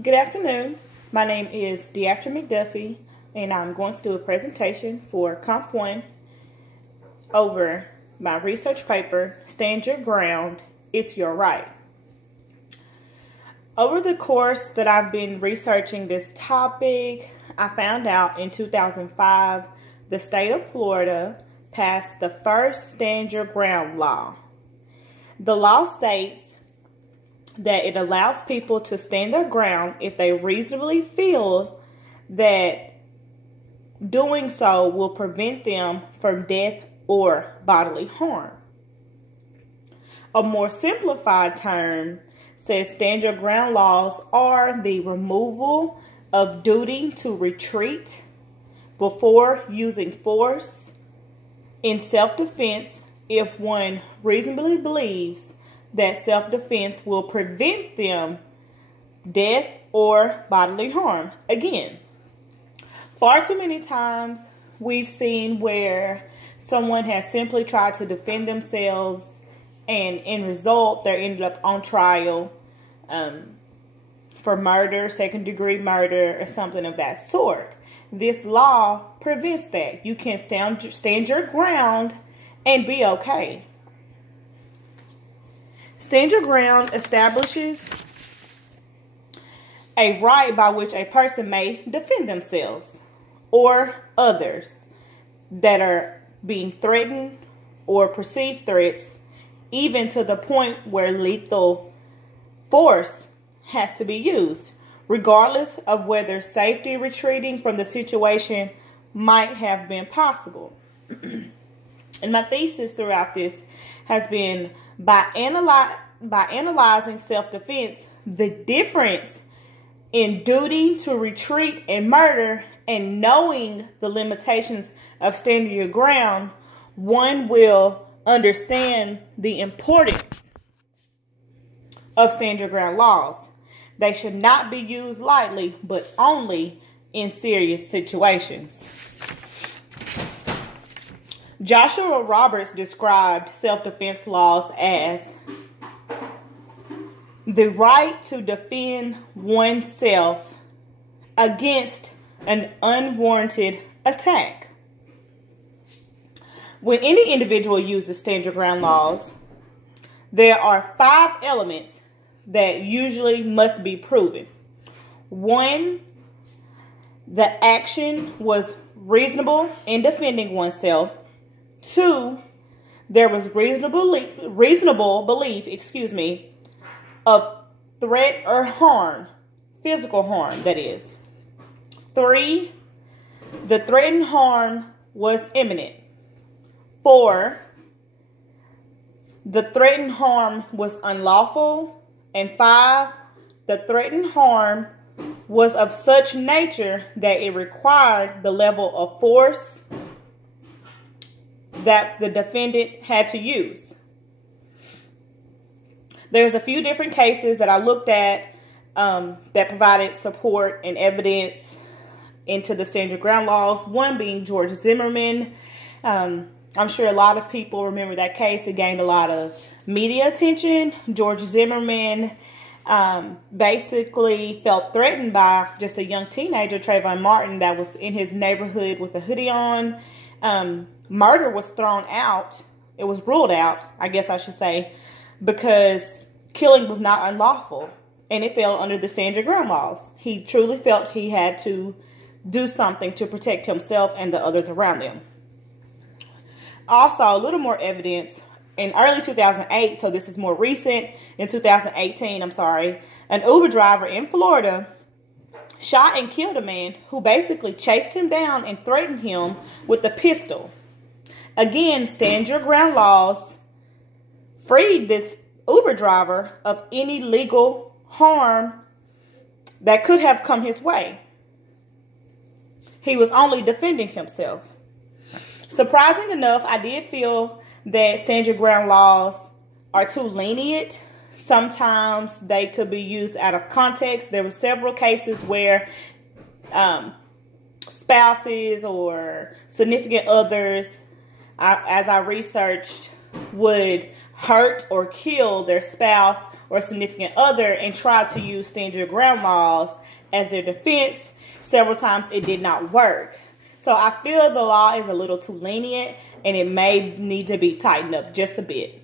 Good afternoon. My name is Deatra McDuffie, and I'm going to do a presentation for Comp 1 over my research paper, Stand Your Ground, It's Your Right. Over the course that I've been researching this topic, I found out in 2005, the state of Florida passed the first Stand Your Ground law. The law states that it allows people to stand their ground if they reasonably feel that doing so will prevent them from death or bodily harm. A more simplified term says stand your ground laws are the removal of duty to retreat before using force in self-defense if one reasonably believes that self-defense will prevent them death or bodily harm. Again, far too many times we've seen where someone has simply tried to defend themselves and in result they ended up on trial for murder, second-degree murder, or something of that sort. This law prevents that. You can stand your ground and be okay. Stand your ground establishes a right by which a person may defend themselves or others that are being threatened or perceived threats, even to the point where lethal force has to be used, regardless of whether safety retreating from the situation might have been possible. And my thesis throughout this has been by analyzing self-defense, the difference in duty to retreat and murder, and knowing the limitations of standing your ground, one will understand the importance of stand your ground laws. They should not be used lightly, but only in serious situations. Joshua Roberts described self-defense laws as the right to defend oneself against an unwarranted attack. When any individual uses stand your ground laws, there are 5 elements that usually must be proven. 1, the action was reasonable in defending oneself. 2, there was reasonable belief, of threat or harm, physical harm, that is. 3, the threatened harm was imminent. 4, the threatened harm was unlawful. And 5, the threatened harm was of such nature that it required the level of force that the defendant had to use. There's a few different cases that I looked at that provided support and evidence into the stand your ground laws. One being George Zimmerman. I'm sure a lot of people remember that case. It gained a lot of media attention. George Zimmerman basically felt threatened by just a young teenager, Trayvon Martin, that was in his neighborhood with a hoodie on. Murder was thrown out. It was ruled out, I guess I should say, because killing was not unlawful and it fell under the stand your ground laws. He truly felt he had to do something to protect himself and the others around them. Also, a little more evidence. In early 2008, so this is more recent, in 2018, an Uber driver in Florida shot and killed a man who basically chased him down and threatened him with a pistol. Again, stand your ground laws freed this Uber driver of any legal harm that could have come his way. He was only defending himself. Surprising enough, I did feel that stand your ground laws are too lenient. Sometimes they could be used out of context. There were several cases where spouses or significant others, as I researched, would hurt or kill their spouse or significant other and tried to use stand your ground laws as their defense. Several times it did not work. So I feel the law is a little too lenient and it may need to be tightened up just a bit.